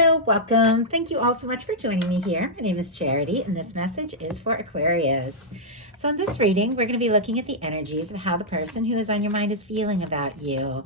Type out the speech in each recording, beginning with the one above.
Hello, welcome. Thank you all so much for joining me here. My name is Charity, and this message is for Aquarius. So in this reading, we're going to be looking at the energies of how the person who is on your mind is feeling about you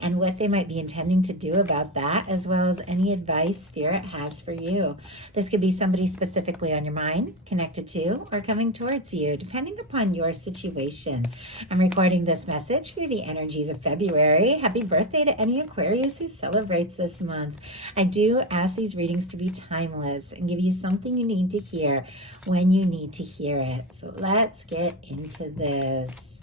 and what they might be intending to do about that, as well as any advice Spirit has for you. This could be somebody specifically on your mind, connected to, or coming towards you, depending upon your situation. I'm recording this message for the energies of February. Happy birthday to any Aquarius who celebrates this month. I do ask these readings to be timeless and give you something you need to hear when you need to hear it. So let's get into this.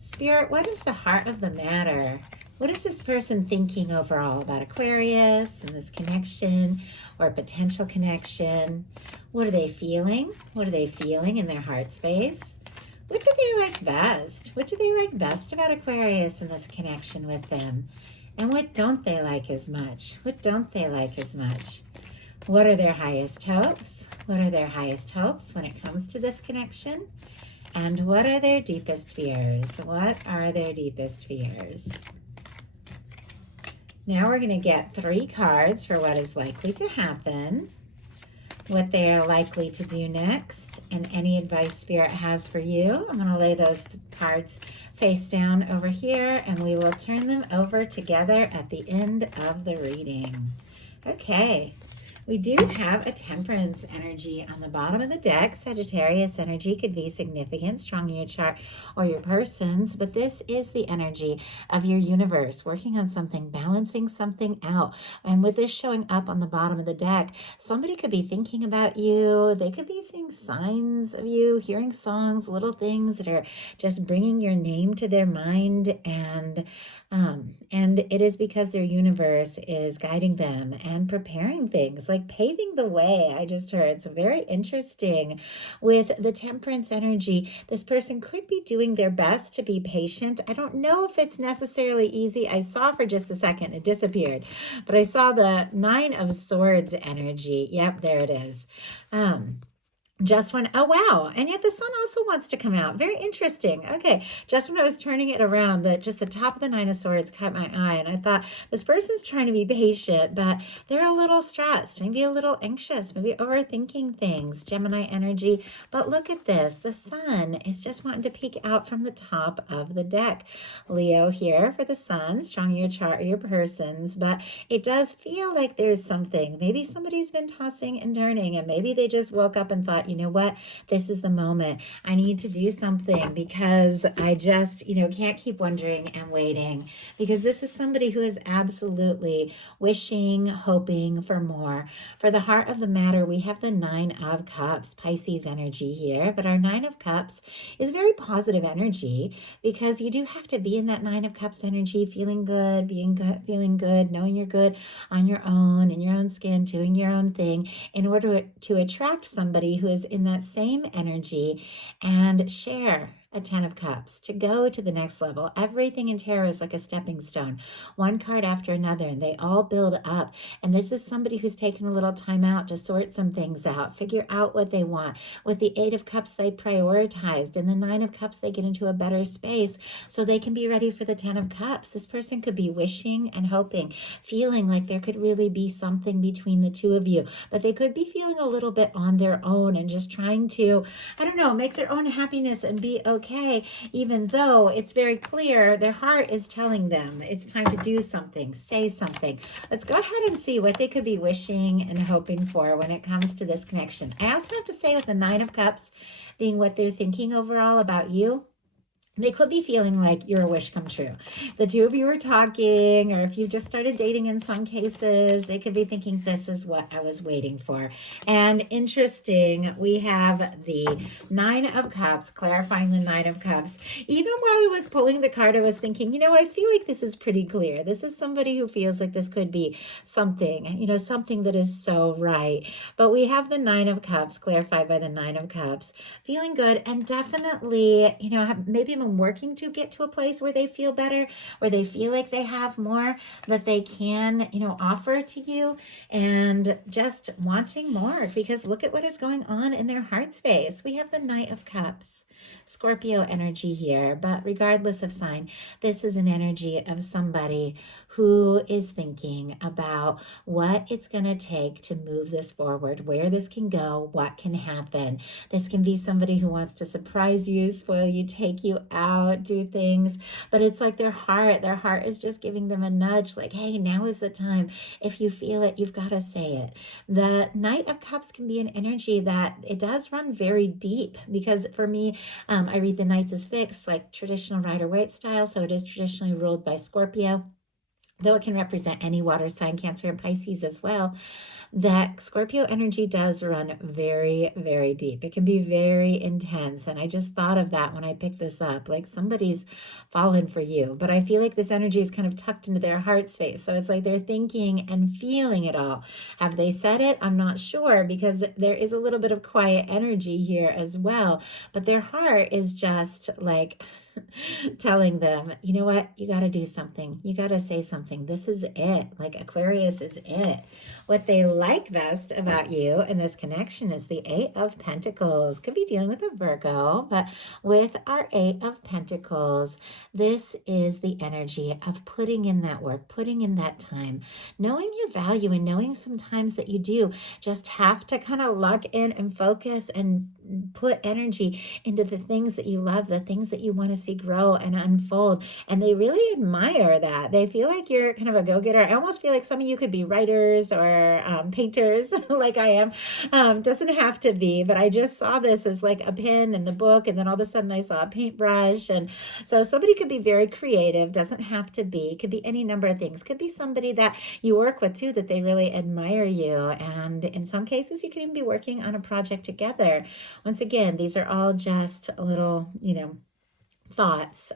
Spirit, what is the heart of the matter? What is this person thinking overall about Aquarius and this connection or potential connection? What are they feeling? What are they feeling in their heart space? What do they like best? What do they like best about Aquarius and this connection with them? And what don't they like as much? What don't they like as much? What are their highest hopes? What are their highest hopes when it comes to this connection? And what are their deepest fears? What are their deepest fears? Now we're going to get 3 cards for what is likely to happen, what they are likely to do next, and any advice Spirit has for you. I'm going to lay those cards face down over here, and we will turn them over together at the end of the reading. Okay. We do have a Temperance energy on the bottom of the deck. Sagittarius energy could be significant, strong in your chart or your person's, but this is the energy of your universe, working on something, balancing something out. And with this showing up on the bottom of the deck, somebody could be thinking about you. They could be seeing signs of you, hearing songs, little things that are just bringing your name to their mind, and it is because their universe is guiding them and preparing things, like paving the way. I just heard it's very interesting with the Temperance energy. This person could be doing their best to be patient. I don't know if it's necessarily easy. I saw for just a second, it disappeared, but I saw the 9 of Swords energy. Yep, there it is. Just when, oh wow, and yet the sun also wants to come out. Very interesting. Okay, just when I was turning it around, just the top of the 9 of Swords caught my eye, and I thought, this person's trying to be patient, but they're a little stressed, maybe a little anxious, maybe overthinking things, Gemini energy. But look at this, the sun is just wanting to peek out from the top of the deck. Leo here for the sun, strong in your chart or your person's, but it does feel like there's something. Maybe somebody's been tossing and turning, and maybe they just woke up and thought, you know what, this is the moment. I need to do something because I just, can't keep wondering and waiting, because this is somebody who is absolutely wishing, hoping for more. For the heart of the matter, we have the 9 of Cups, Pisces energy here, but our 9 of Cups is very positive energy, because you do have to be in that 9 of Cups energy, feeling good, being good, feeling good, knowing you're good on your own, in your own skin, doing your own thing, in order to attract somebody who is in that same energy and share a 10 of Cups to go to the next level. Everything in tarot is like a stepping stone, one card after another, and they all build up. And this is somebody who's taken a little time out to sort some things out, figure out what they want. With the 8 of Cups, they prioritized, and the 9 of Cups, they get into a better space so they can be ready for the 10 of Cups. This person could be wishing and hoping, feeling like there could really be something between the two of you, but they could be feeling a little bit on their own and just trying to, make their own happiness and be okay, even though it's very clear their heart is telling them it's time to do something, say something. Let's go ahead and see what they could be wishing and hoping for when it comes to this connection. I also have to say, with the 9 of Cups being what they're thinking overall about you, they could be feeling like you're a wish come true. The two of you are talking, or if you just started dating in some cases, they could be thinking, this is what I was waiting for. And interesting, we have the 9 of Cups, clarifying the 9 of Cups. Even while I was pulling the card, I was thinking, I feel like this is pretty clear. This is somebody who feels like this could be something, something that is so right. But we have the 9 of Cups, clarified by the 9 of Cups, feeling good, and definitely, maybe working to get to a place where they feel better, where they feel like they have more that they can, offer to you, and just wanting more, because look at what is going on in their heart space. We have the Knight of Cups, Scorpio energy here, but regardless of sign, this is an energy of somebody who is thinking about what it's going to take to move this forward, where this can go, what can happen. This can be somebody who wants to surprise you, spoil you, take you out, do things, but it's like their heart is just giving them a nudge, like, hey, now is the time. If you feel it, you've got to say it. The Knight of Cups can be an energy that it does run very deep, because for me, I read the Knights as fixed, like traditional Rider-Waite style, so it is traditionally ruled by Scorpio, though it can represent any water sign, Cancer and Pisces as well. That Scorpio energy does run very, very deep. It can be very intense. And I just thought of that when I picked this up, like somebody's fallen for you. But I feel like this energy is kind of tucked into their heart space. So it's like they're thinking and feeling it all. Have they said it? I'm not sure, because there is a little bit of quiet energy here as well. But their heart is just like telling them, you know what, you got to do something. You got to say something. This is it. Like Aquarius is it. What they like best about you and this connection is the Eight of Pentacles. Could be dealing with a Virgo, but with our Eight of Pentacles, this is the energy of putting in that work, putting in that time, knowing your value, and knowing sometimes that you do just have to kind of lock in and focus and put energy into the things that you love, the things that you want to see grow and unfold. And they really admire that. They feel like you're kind of a go-getter. I almost feel like some of you could be writers or painters like I am. Doesn't have to be, but I just saw this as like a pen in the book, and then all of a sudden I saw a paintbrush. And so somebody could be very creative, doesn't have to be, could be any number of things. Could be somebody that you work with too, that they really admire you. And in some cases, you could even be working on a project together. Once again, these are all just little, thoughts.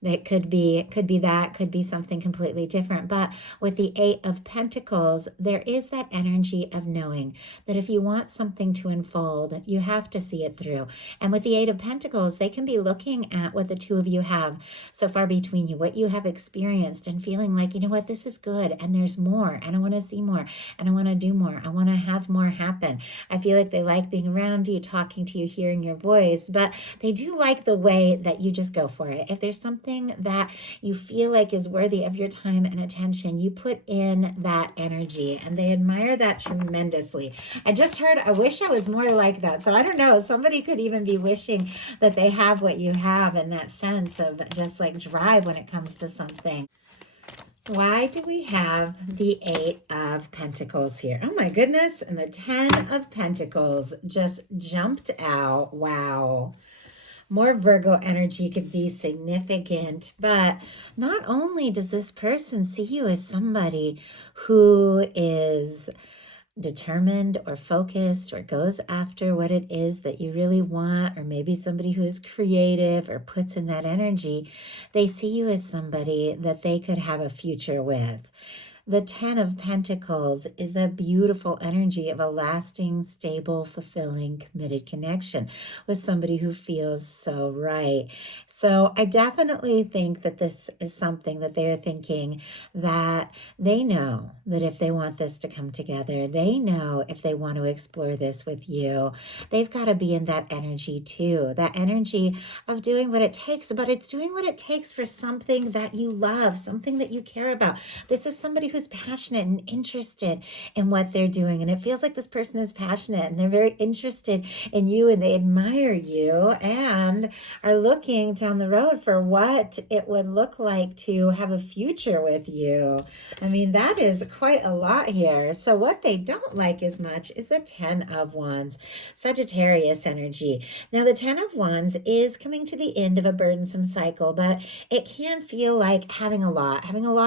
It could be that, could be something completely different. But with the Eight of Pentacles, there is that energy of knowing that if you want something to unfold, you have to see it through. And with the Eight of Pentacles, they can be looking at what the two of you have so far between you, what you have experienced, and feeling like, you know what, this is good, and there's more, and I want to see more, and I want to do more, I want to have more happen. I feel like they like being around you, talking to you, hearing your voice, but they do like the way that you just go for it. If there's something that you feel like is worthy of your time and attention, you put in that energy, and they admire that tremendously. I just heard, I wish I was more like that. So I don't know, somebody could even be wishing that they have what you have, in that sense of just like drive when it comes to something. Why do we have the Eight of Pentacles here? Oh my goodness. And the 10 of Pentacles just jumped out. Wow. More Virgo energy could be significant, but not only does this person see you as somebody who is determined or focused or goes after what it is that you really want, or maybe somebody who is creative or puts in that energy, they see you as somebody that they could have a future with. The 10 of Pentacles is the beautiful energy of a lasting, stable, fulfilling, committed connection with somebody who feels so right. So I definitely think that this is something that they are thinking, that they know that if they want this to come together, they know if they want to explore this with you, they've got to be in that energy too. That energy of doing what it takes, but it's doing what it takes for something that you love, something that you care about. This is somebody who's passionate and interested in what they're doing. And it feels like this person is passionate and they're very interested in you, and they admire you and are looking down the road for what it would look like to have a future with you. I mean, that is quite a lot here. So what they don't like as much is the 10 of Wands, Sagittarius energy. Now, the 10 of Wands is coming to the end of a burdensome cycle, but it can feel like having a lot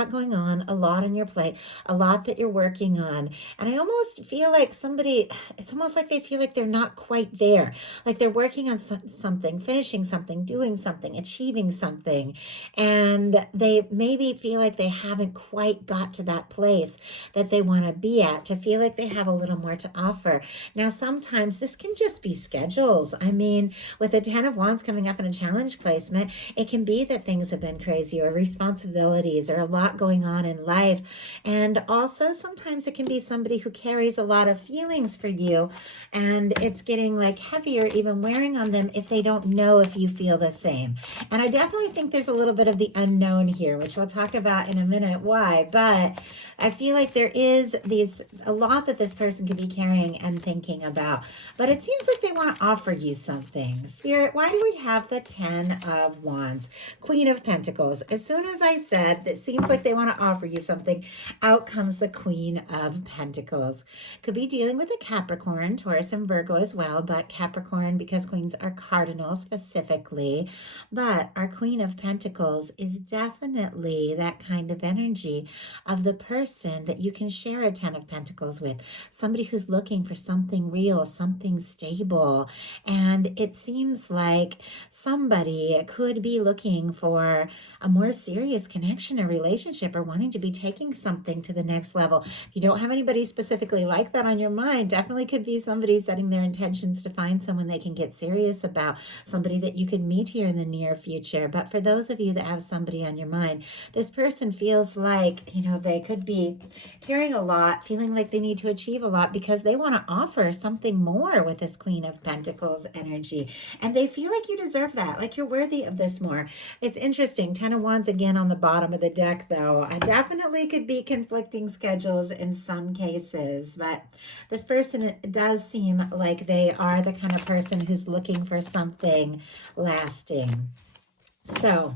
going on, a lot on your plate, a lot that you're working on. And I almost feel like it's almost like they feel like they're not quite there. Like they're working on something, finishing something, doing something, achieving something. And they maybe feel like they haven't quite got to that place that they want to be at, to feel like they have a little more to offer. Now, sometimes this can just be schedules. I mean, with the 10 of Wands coming up in a challenge placement, it can be that things have been crazy, or responsibilities, or a lot going on in life. And also sometimes it can be somebody who carries a lot of feelings for you, and it's getting like heavier, even wearing on them if they don't know if you feel the same. And I definitely think there's a little bit of the unknown here, which we'll talk about in a minute why, but I feel like there is a lot that this person could be carrying and thinking about. But it seems like they want to offer you something. Spirit, why do we have the 10 of Wands? Queen of Pentacles. As soon as I said, it seems like they want to offer you something, out comes the Queen of Pentacles. Could be dealing with a Capricorn, Taurus, and Virgo as well, but Capricorn because queens are cardinal specifically. But our Queen of Pentacles is definitely that kind of energy of the person that you can share a 10 of Pentacles with. Somebody who's looking for something real, something stable. And it seems like somebody could be looking for a more serious connection, a relationship, or wanting to be taking something to the next level. If you don't have anybody specifically like that on your mind, definitely could be somebody setting their intentions to find someone they can get serious about, somebody that you could meet here in the near future. But for those of you that have somebody on your mind, this person feels like, they could be carrying a lot, feeling like they need to achieve a lot because they want to offer something more with this Queen of Pentacles energy. And they feel like you deserve that, like you're worthy of this more. It's interesting. 10 of Wands again on the bottom of the deck, though. I definitely could be conflicting schedules in some cases, but this person does seem like they are the kind of person who's looking for something lasting. So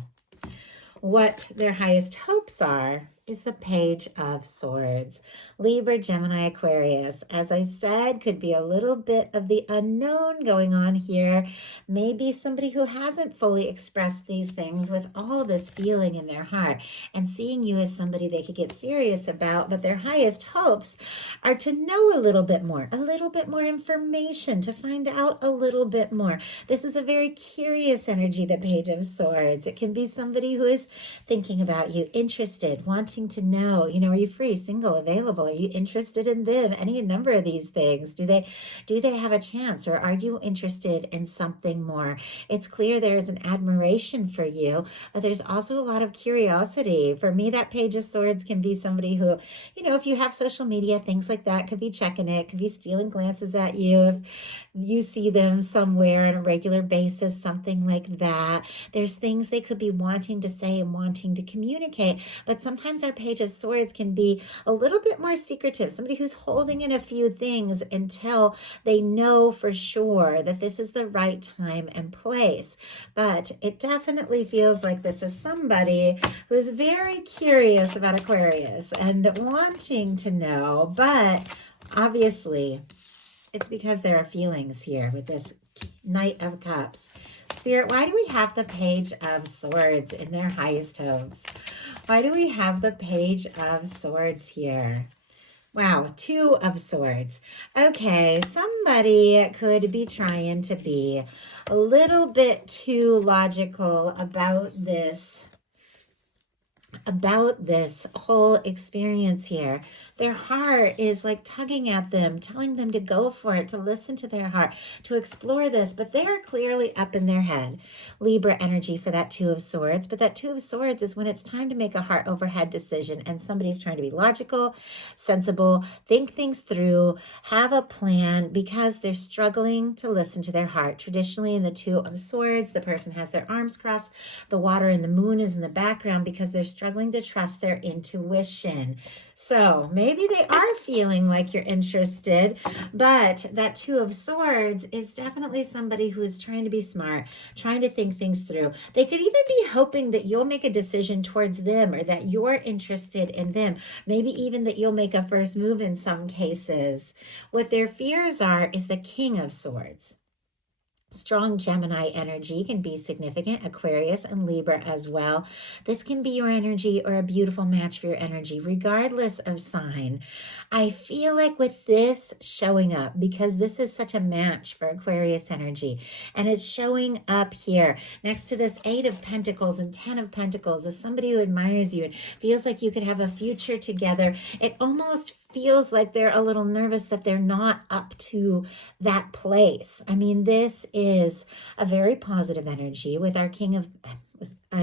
what their highest hopes are is the Page of Swords. Libra, Gemini, Aquarius. As I said, could be a little bit of the unknown going on here. Maybe somebody who hasn't fully expressed these things with all this feeling in their heart and seeing you as somebody they could get serious about, but their highest hopes are to know a little bit more information, to find out a little bit more. This is a very curious energy, the Page of Swords. It can be somebody who is thinking about you, interested, wanting to know, are you free, single, available? Are you interested in them? Any number of these things. Do they have a chance, or are you interested in something more? It's clear there is an admiration for you, but there's also a lot of curiosity. For me, that Page of Swords can be somebody who, if you have social media, things like that, could be checking it, could be stealing glances at you if you see them somewhere on a regular basis, something like that. There's things they could be wanting to say and wanting to communicate, but sometimes our Page of Swords can be a little bit more secretive, somebody who's holding in a few things until they know for sure that this is the right time and place. But it definitely feels like this is somebody who's very curious about Aquarius and wanting to know, but obviously it's because there are feelings here with this Knight of Cups. Spirit, why do we have the Page of Swords in their highest hopes? Why do we have the Page of Swords here? Wow, 2 of Swords. Okay, somebody could be trying to be a little bit too logical about this whole experience here. Their heart is like tugging at them, telling them to go for it, to listen to their heart, to explore this, but they are clearly up in their head. Libra energy for that 2 of Swords, but that 2 of Swords is when it's time to make a heart over head decision and somebody's trying to be logical, sensible, think things through, have a plan because they're struggling to listen to their heart. Traditionally in the 2 of Swords, the person has their arms crossed, the water and the moon is in the background because they're struggling to trust their intuition. So maybe they are feeling like you're interested, but that 2 of Swords is definitely somebody who is trying to be smart, trying to think things through. They could even be hoping that you'll make a decision towards them or that you're interested in them. Maybe even that you'll make a first move in some cases. What their fears are is the King of Swords. Strong Gemini energy can be significant, Aquarius and Libra as well. This can be your energy or a beautiful match for your energy, regardless of sign. I feel like with this showing up, because this is such a match for Aquarius energy, and it's showing up here next to this 8 of Pentacles and 10 of Pentacles as somebody who admires you and feels like you could have a future together. It almost feels like they're a little nervous that they're not up to that place. I mean, this is a very positive energy with our King of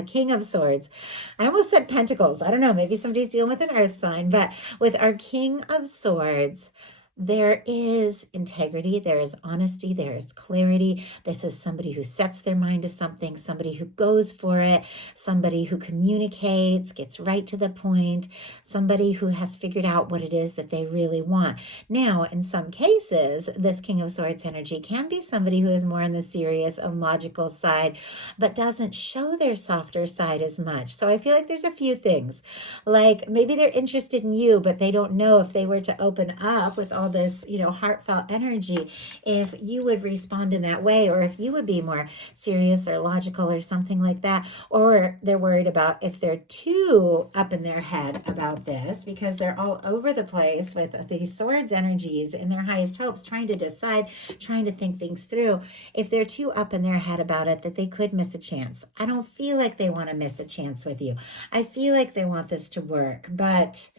King of Swords. I almost said Pentacles. I don't know. Maybe somebody's dealing with an earth sign, but with our King of Swords, there is integrity, there is honesty, there is clarity. This is somebody who sets their mind to something, somebody who goes for it, somebody who communicates, gets right to the point, somebody who has figured out what it is that they really want. Now, in some cases, this King of Swords energy can be somebody who is more on the serious and logical side, but doesn't show their softer side as much. So I feel like there's a few things. Like maybe they're interested in you, but they don't know if they were to open up with all this, heartfelt energy, if you would respond in that way, or if you would be more serious or logical or something like that. Or they're worried about if they're too up in their head about this, because they're all over the place with these swords energies in their highest hopes, trying to decide, trying to think things through. If they're too up in their head about it, that they could miss a chance. I don't feel like they want to miss a chance with you. I feel like they want this to work, but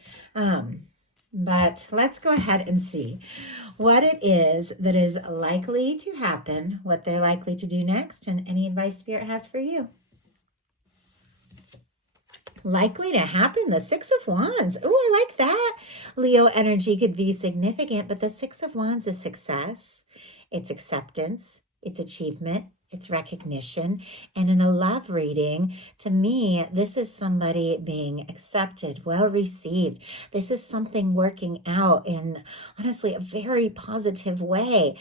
let's go ahead and see what it is that is likely to happen, what they're likely to do next, and any advice Spirit has for you. Likely to happen, the Six of Wands. Oh, I like that. Leo energy could be significant, but the Six of Wands is success, it's acceptance, it's achievement, it's recognition. And in a love reading, to me, this is somebody being accepted, well received. This is something working out in, honestly, a very positive way.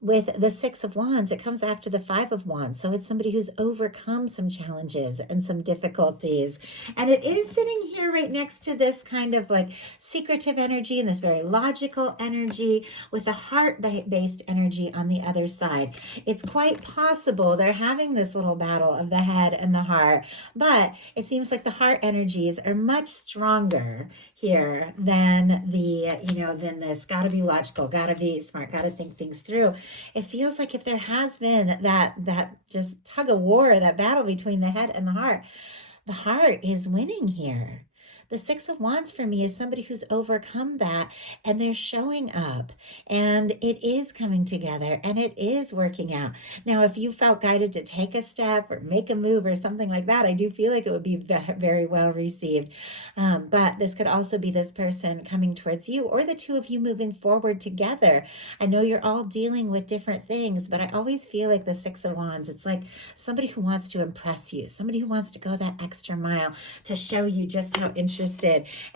With the Six of Wands, it comes after the Five of Wands. So it's somebody who's overcome some challenges and some difficulties. And it is sitting here right next to this kind of like secretive energy and this very logical energy with the heart-based energy on the other side. It's quite possible they're having this little battle of the head and the heart, but it seems like the heart energies are much stronger here than than this. Gotta be logical, gotta be smart, gotta think things through. It feels like if there has been that just tug of war, that battle between the head and the heart is winning here. The Six of Wands for me is somebody who's overcome that, and they're showing up, and it is coming together, and it is working out. Now, if you felt guided to take a step or make a move or something like that, I do feel like it would be very well received. But this could also be this person coming towards you, or the two of you moving forward together. I know you're all dealing with different things, but I always feel like the Six of Wands, it's like somebody who wants to impress you, somebody who wants to go that extra mile to show you just how interested.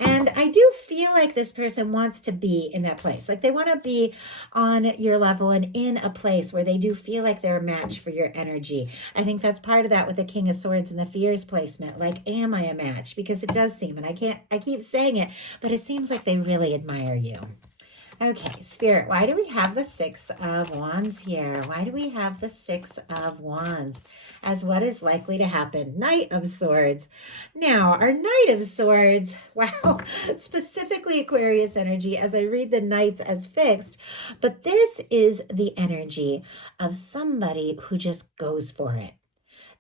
And I do feel like this person wants to be in that place. Like they want to be on your level and in a place where they do feel like they're a match for your energy. I think that's part of that with the King of Swords and the Fears placement. Like, am I a match? Because it does seem, and I keep saying it, but it seems like they really admire you. Okay, Spirit, why do we have the Six of Wands here? Why do we have the Six of Wands as what is likely to happen? Knight of Swords. Now, our Knight of Swords, wow, specifically Aquarius energy as I read the Knights as fixed, but this is the energy of somebody who just goes for it.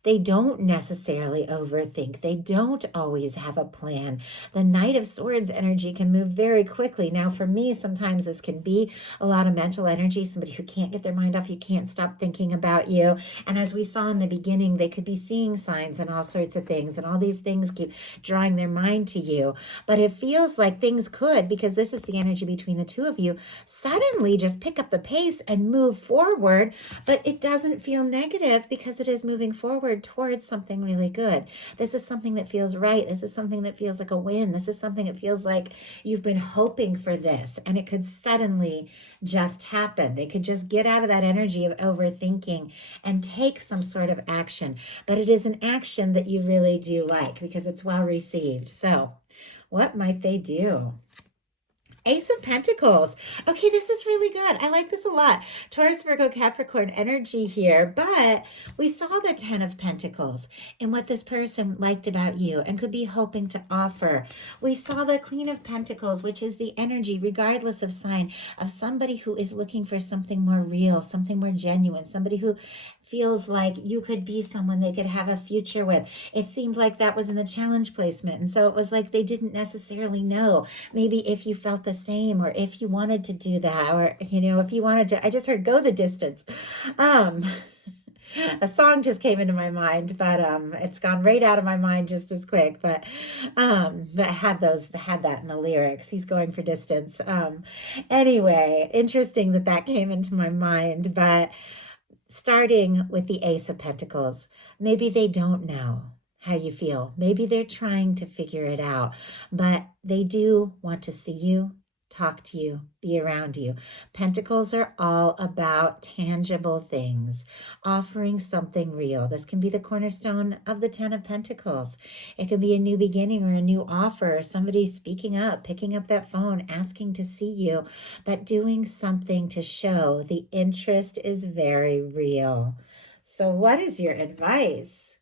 They don't necessarily overthink. They don't always have a plan. The Knight of Swords energy can move very quickly. Now, for me, sometimes this can be a lot of mental energy, somebody who can't get their mind off you, can't stop thinking about you. And as we saw in the beginning, they could be seeing signs and all sorts of things, and all these things keep drawing their mind to you. But it feels like things could, because this is the energy between the two of you, suddenly just pick up the pace and move forward. But it doesn't feel negative because it is moving forward towards something really good. This is something that feels right. This is something that feels like a win. This is something that feels like you've been hoping for this, and it could suddenly just happen. They could just get out of that energy of overthinking and take some sort of action. But it is an action that you really do like because it's well received. So what might they do? Ace of Pentacles. Okay, this is really good. I like this a lot. Taurus, Virgo, Capricorn energy here, but we saw the Ten of Pentacles and what this person liked about you and could be hoping to offer. We saw the Queen of Pentacles, which is the energy, regardless of sign, of somebody who is looking for something more real, something more genuine, somebody who feels like you could be someone they could have a future with. It seemed like that was in the challenge placement. And so it was like they didn't necessarily know. Maybe if you felt the same, or if you wanted to do that, or, if you wanted to, I just heard go the distance. A song just came into my mind, but it's gone right out of my mind just as quick. But I had that in the lyrics. He's going for distance. Anyway, interesting that that came into my mind. But starting with the Ace of Pentacles, maybe they don't know how you feel. Maybe they're trying to figure it out, but they do want to see you, talk to you, be around you. Pentacles are all about tangible things, offering something real. This can be the cornerstone of the Ten of Pentacles. It can be a new beginning or a new offer, or somebody speaking up, picking up that phone, asking to see you, but doing something to show the interest is very real. So what is your advice?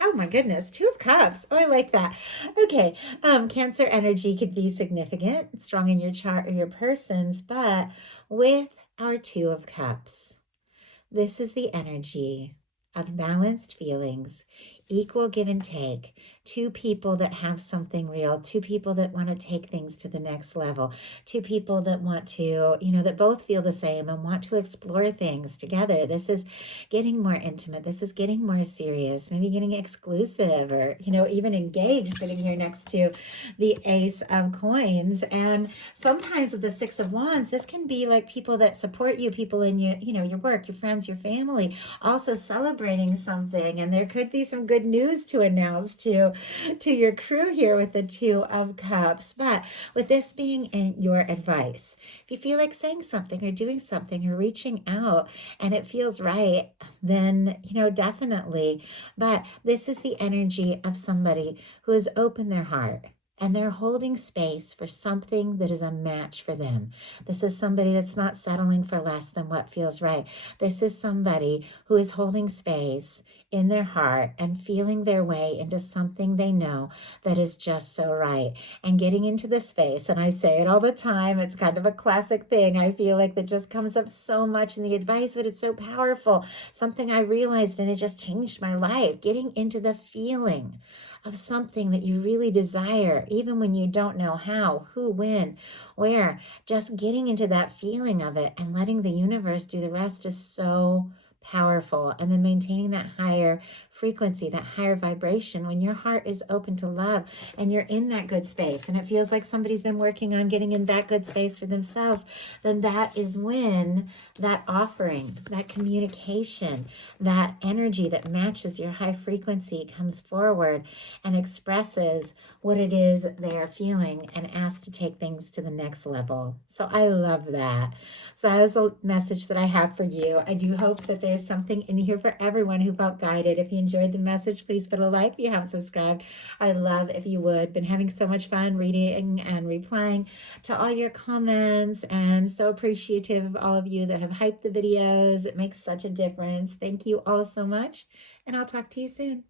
Oh my goodness, Two of Cups. Oh, I like that. Okay, Cancer energy could be significant, strong in your chart or your persons, but with our Two of Cups, this is the energy of balanced feelings, equal give and take, two people that have something real, two people that want to take things to the next level, two people that want to, that both feel the same and want to explore things together. This is getting more intimate. This is getting more serious, maybe getting exclusive or, even engaged, sitting here next to the Ace of Coins. And sometimes with the Six of Wands, this can be like people that support you, people in your, your work, your friends, your family, also celebrating something. And there could be some good news to announce to your crew here with the Two of Cups. But with this being in your advice, if you feel like saying something or doing something or reaching out and it feels right, then, definitely. But this is the energy of somebody who has opened their heart and they're holding space for something that is a match for them. This is somebody that's not settling for less than what feels right. This is somebody who is holding space in their heart and feeling their way into something they know that is just so right and getting into the space. And I say it all the time. It's kind of a classic thing. I feel like that just comes up so much in the advice, but it's so powerful. Something I realized and it just changed my life. Getting into the feeling of something that you really desire, even when you don't know how, who, when, where, just getting into that feeling of it and letting the universe do the rest is so powerful. And then maintaining that higher frequency, that higher vibration when your heart is open to love and you're in that good space and it feels like somebody's been working on getting in that good space for themselves, then that is when that offering, that communication, that energy that matches your high frequency comes forward and expresses what it is they are feeling and asks to take things to the next level. So I love that. So that is a message that I have for you. I do hope that there's something in here for everyone who felt guided. If you enjoyed the message, please put a like. If you haven't subscribed, I'd love if you would. Been having so much fun reading and replying to all your comments and so appreciative of all of you that have hyped the videos. It makes such a difference. Thank you all so much, and I'll talk to you soon.